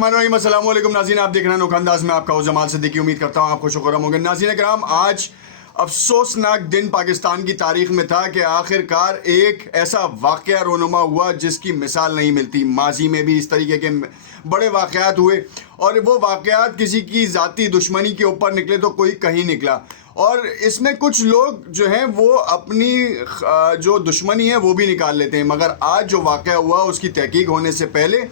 बिस्मिल्लाहिर्रहमानिर्रहीम। अस्सलाम वालेकुम नाज़रीन, आप देख रहे हैं अनोखा अंदाज में आपका जमाल सिद्दीकी। उम्मीद करता हूँ आप खुश खुर्रम होंगे। नाज़रीन कराम, आज अफसोसनाक दिन पाकिस्तान की तारीख में था कि आखिरकार एक ऐसा वाक़या रोनुमा हुआ जिसकी मिसाल नहीं मिलती। माजी में भी इस तरीके के बड़े वाक़यात हुए और वो वाक़यात किसी की ज़ाती दुश्मनी के ऊपर निकले तो कोई कहीं निकला, और इसमें कुछ लोग जो हैं वो अपनी जो दुश्मनी है वो भी निकाल लेते हैं। मगर आज जो वाक़या हुआ उसकी तहकीक होने से पहले,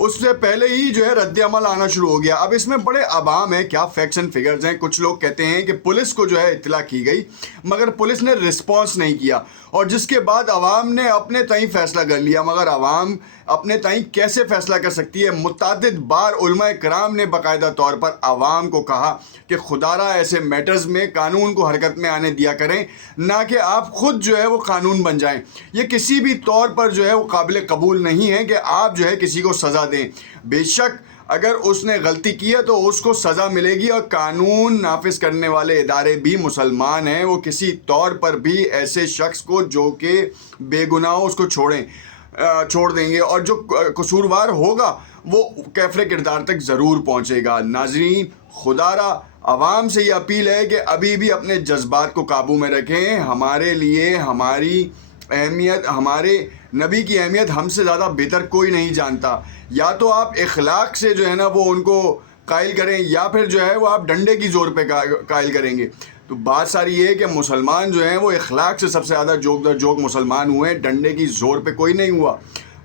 उससे पहले ही जो है रद्द अमल आना शुरू हो गया। अब इसमें बड़े अवाम हैं, क्या फैक्ट्स एंड फिगर्स हैं। कुछ लोग कहते हैं कि पुलिस को जो है इत्तला की गई मगर पुलिस ने रिस्पॉन्स नहीं किया, और जिसके बाद अवाम ने अपने तय फैसला कर लिया। मगर अवाम अपने तय कैसे फैसला कर सकती है? मुतअद्दिद बार उलमाए कराम ने बाकायदा तौर पर अवाम को कहा कि खुदारा ऐसे मैटर्स में कानून को हरकत में आने दिया करें, ना कि आप खुद जो है वो कानून बन जाएं। ये किसी भी तौर पर जो है वो काबिल कबूल नहीं है कि आप जो है किसी को सज़ा दें। बेशक अगर उसने गलती की है तो उसको सज़ा मिलेगी, और कानून नाफिज करने वाले इदारे भी मुसलमान हैं, वो किसी तौर पर भी ऐसे शख्स को जो कि बेगुनाह उसको छोड़ देंगे, और जो कसूरवार होगा वो कैफरे किरदार तक ज़रूर पहुँचेगा। नाज़रीन, खुदारा अवाम से ये अपील है कि अभी भी अपने जज्बात को काबू में रखें। हमारे लिए हमारी अहमियत, हमारे नबी की अहमियत हमसे ज़्यादा बेहतर कोई नहीं जानता। या तो आप इखलाक से जो है ना वो उनको कायल करें, या फिर जो है वो आप डंडे की ज़ोर पे कायल करेंगे। तो बात सारी ये है कि मुसलमान जो हैं वो इखलाक से सबसे ज़्यादा जोक दर जोक मुसलमान हुए हैं, डंडे की ज़ोर पे कोई नहीं हुआ।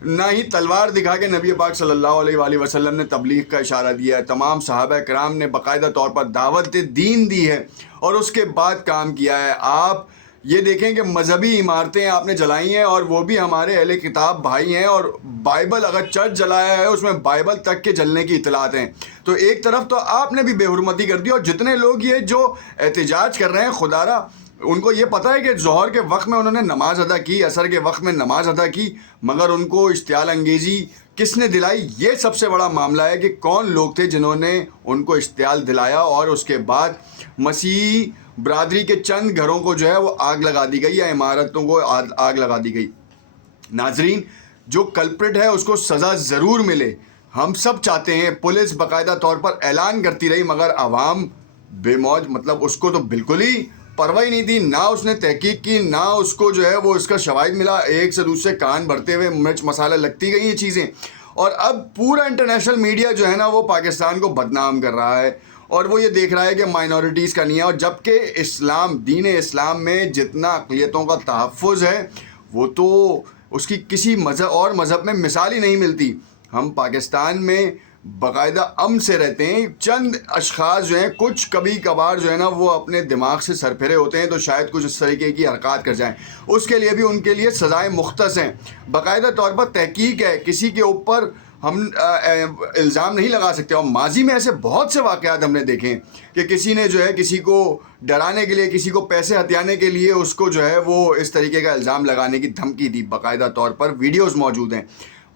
ना ही तलवार दिखा के नबी पाक सल्लल्लाहु अलैहि वसल्लम ने तबलीग का इशारा दिया है। तमाम सहाबा कराम ने बाकायदा तौर पर दावत दीन दी है और उसके बाद काम किया है। आप ये देखें कि मजहबी इमारतें आपने जलाई हैं, और वो भी हमारे अहले किताब भाई हैं, और बाइबल अगर चर्च जलाया है उसमें बाइबल तक के जलने की इतलात हैं। तो एक तरफ तो आपने भी बेहुरमती कर दी, और जितने लोग ये जो एहतजाज कर रहे हैं, खुदारा उनको ये पता है कि ज़ोहर के वक्त में उन्होंने नमाज़ अदा की, असर के वक्त में नमाज़ अदा की, मगर उनको इश्तियाल अंगेज़ी किसने दिलाई? ये सबसे बड़ा मामला है कि कौन लोग थे जिन्होंने उनको इश्तियाल दिलाया, और उसके बाद मसीही बरादरी के चंद घरों को जो है वो आग लगा दी गई, या इमारतों को आग लगा दी गई। नाजरीन, जो कल्प्रिट है उसको सज़ा ज़रूर मिले, हम सब चाहते हैं। पुलिस बाकायदा तौर पर ऐलान करती रही, मगर आवाम बेमौज, मतलब उसको तो बिल्कुल ही परवाह ही नहीं थी। ना उसने तहकीक की, ना उसको जो है वो इसका शवाहिद मिला। एक से दूसरे कान भरते हुए मिर्च मसाला लगती गई ये चीज़ें, और अब पूरा इंटरनेशनल मीडिया जो है ना वो पाकिस्तान को बदनाम कर रहा है, और वो ये देख रहा है कि माइनॉरिटीज़ का नहीं है। और जबकि इस्लाम, दीन इस्लाम में जितना अक़लियतों का तहफ़्फ़ुज़ है वो तो उसकी किसी मज़हब और मज़हब में मिसाल ही नहीं मिलती। हम पाकिस्तान में बाकायदा अमन से रहते हैं। चंद अशख़ास जो हैं, कुछ कभी कभार जो है ना वो अपने दिमाग से सरफिरे होते हैं, तो शायद कुछ इस तरीके की हरकत कर जाएं, उसके लिए भी उनके लिए सज़ाएँ मुख्तस हैं। बाकायदा तौर पर तहकीक है, किसी के ऊपर हम इल्ज़ाम नहीं लगा सकते। और माजी में ऐसे बहुत से वाक़यात हमने देखे हैं कि किसी ने जो है किसी को डराने के लिए, किसी को पैसे हथियाने के लिए उसको जो है वो इस तरीके का इल्ज़ाम लगाने की धमकी दी। बाकायदा तौर पर वीडियोज़ मौजूद हैं,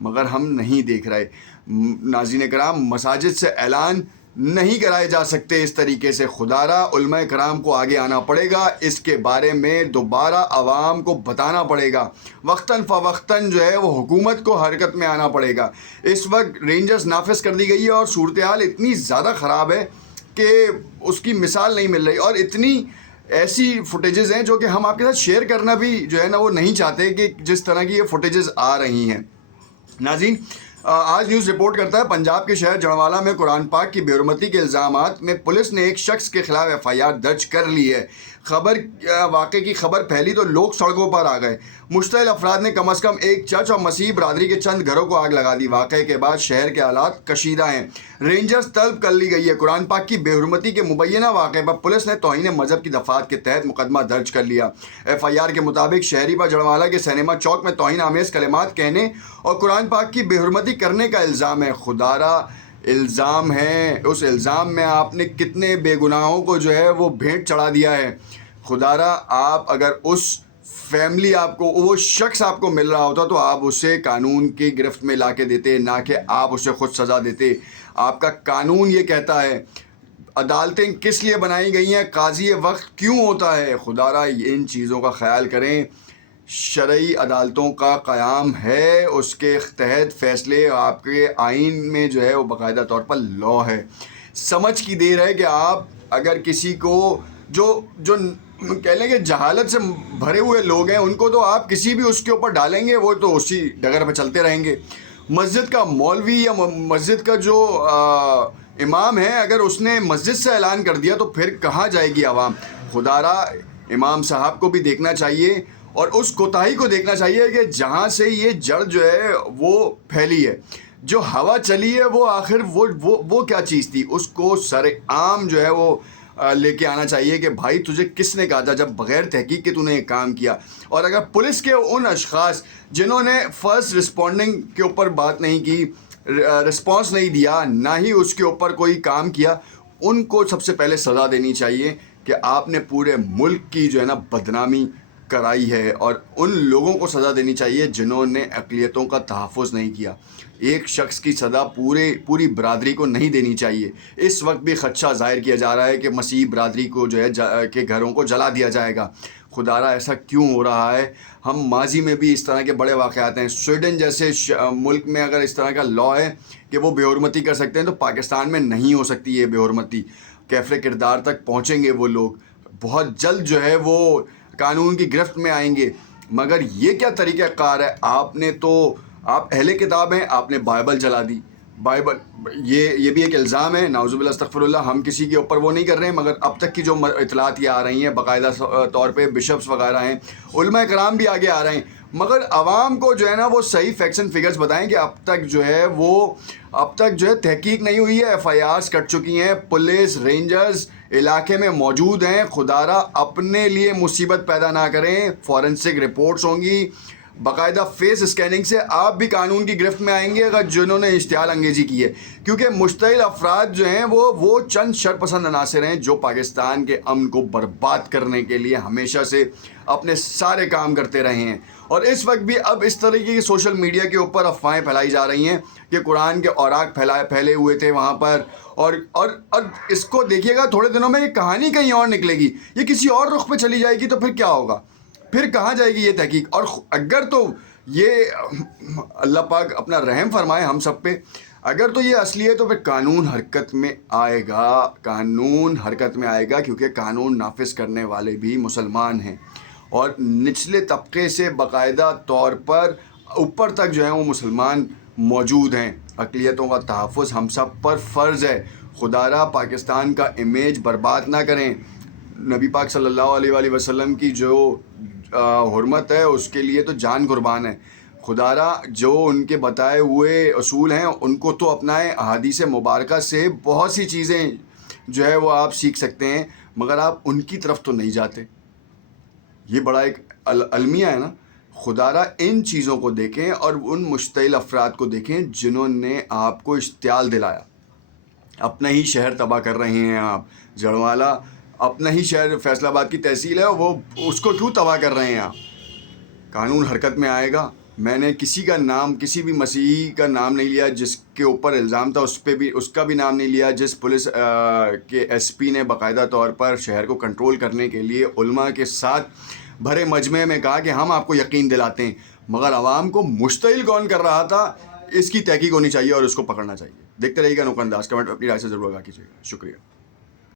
मगर हम नहीं देख रहे। नाज़रीन कराम, मसाजिद से ऐलान नहीं कराए जा सकते इस तरीके से। खुदारा उलमाए कराम को आगे आना पड़ेगा, इसके बारे में दोबारा आवाम को बताना पड़ेगा। वक्तन फ़वक्तन जो है वो हुकूमत को हरकत में आना पड़ेगा। इस वक्त रेंजर्स नाफिज कर दी गई है, और सूरत हाल इतनी ज़्यादा ख़राब है कि उसकी मिसाल नहीं मिल रही, और इतनी ऐसी फुटेजेस हैं जो कि हम आपके साथ शेयर करना भी जो है ना वो नहीं चाहते कि जिस तरह की ये फुटेजेस आ रही हैं। नाज़रीन, आज न्यूज़ रिपोर्ट करता है पंजाब के शहर जड़वाला में कुरान पाक की बेहुरमती के इल्ज़ामात में पुलिस ने एक शख्स के खिलाफ FIR दर्ज कर ली है। वाक़े की खबर फैली तो लोग सड़कों पर आ गए। मुश्तइल अफराद ने कम अज़ कम एक चर्च और मसीह बरादरी के चंद घरों को आग लगा दी। वाक़े के बाद शहर के हालात कशीदा हैं। रेंजर्स तलब कर ली गई है। कुरान पाक की बेहुरमती के मुबैना वाक़े पर पुलिस ने तौहीन मज़हब की दफ़ात के तहत मुकदमा दर्ज कर लिया। FIR के मुताबिक शहरी पर जड़वाला के सिनेमा चौक में तौहीन आमेज़ कलिमात कहने और कुरान पाक की बेहुरमती करने का इल्ज़ाम है। खुदारा इल्ज़ाम है, उस इल्ज़ाम में आपने कितने बेगुनाहों को जो है वो भेंट चढ़ा दिया है। खुदारा, आप अगर उस फैमिली, आपको वो शख्स आपको मिल रहा होता तो आप उसे कानून की गिरफ्त में ला के देते, ना कि आप उसे खुद सज़ा देते। आपका कानून ये कहता है। अदालतें किस लिए बनाई गई हैं, काजी वक्त क्यों होता है? खुदारा इन चीज़ों का ख्याल करें। شرعی عدالتوں کا قیام ہے، اس کے تحت فیصلے آپ کے آئین میں جو ہے وہ باقاعدہ طور پر لا ہے. سمجھ کی دیر ہے کہ آپ اگر کسی کو جو کہہ لیں کہ جہالت سے بھرے ہوئے لوگ ہیں، ان کو تو آپ کسی بھی اس کے اوپر ڈالیں گے، وہ تو اسی ڈگر پہ چلتے رہیں گے. مسجد کا مولوی یا مسجد کا جو امام ہے، اگر اس نے مسجد سے اعلان کر دیا تو پھر کہاں جائے گی عوام؟ خدارا امام صاحب کو بھی دیکھنا چاہیے اور اس کوتاہی کو دیکھنا چاہیے کہ جہاں سے یہ جڑ جو ہے وہ پھیلی ہے، جو ہوا چلی ہے، وہ آخر وہ کیا چیز تھی. اس کو سر عام جو ہے وہ لے کے آنا چاہیے کہ بھائی تجھے کس نے کہا تھا جب بغیر تحقیق کے تو نے یہ کام کیا. اور اگر پولیس کے ان اشخاص جنہوں نے فرسٹ رسپونڈنگ کے اوپر بات نہیں کی، رسپانس نہیں دیا، نہ ہی اس کے اوپر کوئی کام کیا، ان کو سب سے پہلے سزا دینی چاہیے کہ آپ نے پورے ملک کی جو ہے نا بدنامی کرائی ہے. اور ان لوگوں کو سزا دینی چاہیے جنہوں نے اقلیتوں کا تحفظ نہیں کیا. ایک شخص کی سزا پوری برادری کو نہیں دینی چاہیے. اس وقت بھی خدشہ ظاہر کیا جا رہا ہے کہ مسیحی برادری کو جو ہے کہ گھروں کو جلا دیا جائے گا. خدارا ایسا کیوں ہو رہا ہے؟ ہم ماضی میں بھی اس طرح کے بڑے واقعات ہیں. سویڈن جیسے ملک میں اگر اس طرح کا لا ہے کہ وہ بے حرمتی کر سکتے ہیں، تو پاکستان میں نہیں ہو سکتی یہ بے حرمتی. کیفر کردار تک پہنچیں گے وہ لوگ، بہت جلد جو ہے وہ قانون کی گرفت میں آئیں گے. مگر یہ کیا طریقہ کار ہے؟ آپ اہل کتاب ہیں، آپ نے بائبل جلا دی. بائبل یہ بھی ایک الزام ہے، نعوذ باللہ استغفر اللہ. ہم کسی کے اوپر وہ نہیں کر رہے ہیں، مگر اب تک کی جو اطلاعات یہ آ رہی ہیں باقاعدہ طور پہ بشپس وغیرہ ہیں، علماء کرام بھی آگے آ رہے ہیں. مگر عوام کو جو ہے نا وہ صحیح فیکٹس اینڈ فگرز بتائیں کہ اب تک جو ہے تحقیق نہیں ہوئی ہے. ایف آئی آرز کٹ چکی ہیں، پولیس رینجرز علاقے میں موجود ہیں. خدارا اپنے لیے مصیبت پیدا نہ کریں. فورنسک رپورٹس ہوں گی، باقاعدہ فیس اسکیننگ سے آپ بھی قانون کی گرفت میں آئیں گے اگر جنہوں نے اشتعال انگیزی کی ہے. کیونکہ مشتعل افراد جو ہیں وہ چند شرپسند عناصر ہیں جو پاکستان کے امن کو برباد کرنے کے لیے ہمیشہ سے اپنے سارے کام کرتے رہے ہیں. اور اس وقت بھی اب اس طریقے کی سوشل میڈیا کے اوپر افواہیں پھیلائی جا رہی ہیں کہ قرآن کے اوراق پھیلے ہوئے تھے وہاں پر. اور اس کو دیکھیے گا تھوڑے دنوں میں یہ کہانی کہیں اور نکلے گی، یہ کسی اور رخ پہ چلی جائے گی، تو پھر کیا ہوگا؟ پھر کہاں جائے گی یہ تحقیق؟ اور اگر تو یہ اللہ پاک اپنا رحم فرمائے ہم سب پہ، اگر تو یہ اصلی ہے تو پھر قانون حرکت میں آئے گا، کیونکہ قانون نافذ کرنے والے بھی مسلمان ہیں اور نچلے طبقے سے باقاعدہ طور پر اوپر تک جو ہے وہ مسلمان موجود ہیں. اقلیتوں کا تحفظ ہم سب پر فرض ہے. خدارا پاکستان کا امیج برباد نہ کریں. نبی پاک صلی اللہ علیہ وآلہ وسلم کی جو حرمت ہے اس کے لیے تو جان قربان ہے. خدارا جو ان کے بتائے ہوئے اصول ہیں ان کو تو اپنائیں. احادیث مبارکہ سے بہت سی چیزیں جو ہے وہ آپ سیکھ سکتے ہیں، مگر آپ ان کی طرف تو نہیں جاتے. یہ بڑا ایک المیہ ہے نا. خدارا ان چیزوں کو دیکھیں اور ان مشتعل افراد کو دیکھیں جنہوں نے آپ کو اشتعال دلایا. اپنا ہی شہر تباہ کر رہے ہیں آپ. جڑوالا اپنا ہی شہر فیصل آباد کی تحصیل ہے، وہ اس کو کیوں تباہ کر رہے ہیں آپ؟ قانون حرکت میں آئے گا. میں نے کسی بھی مسیحی کا نام نہیں لیا جس کے اوپر الزام تھا، اس کا بھی نام نہیں لیا. جس پولیس کے ایس پی نے باقاعدہ طور پر شہر کو کنٹرول کرنے کے لیے علماء کے ساتھ بھرے مجمع میں کہا کہ ہم آپ کو یقین دلاتے ہیں، مگر عوام کو مشتعل کون کر رہا تھا، اس کی تحقیق ہونی چاہیے اور اس کو پکڑنا چاہیے. دیکھتے رہیے گا نقطہ انداز. کمنٹ اپنی رائے سے ضرور آگاہ کیجیے گا. شکریہ.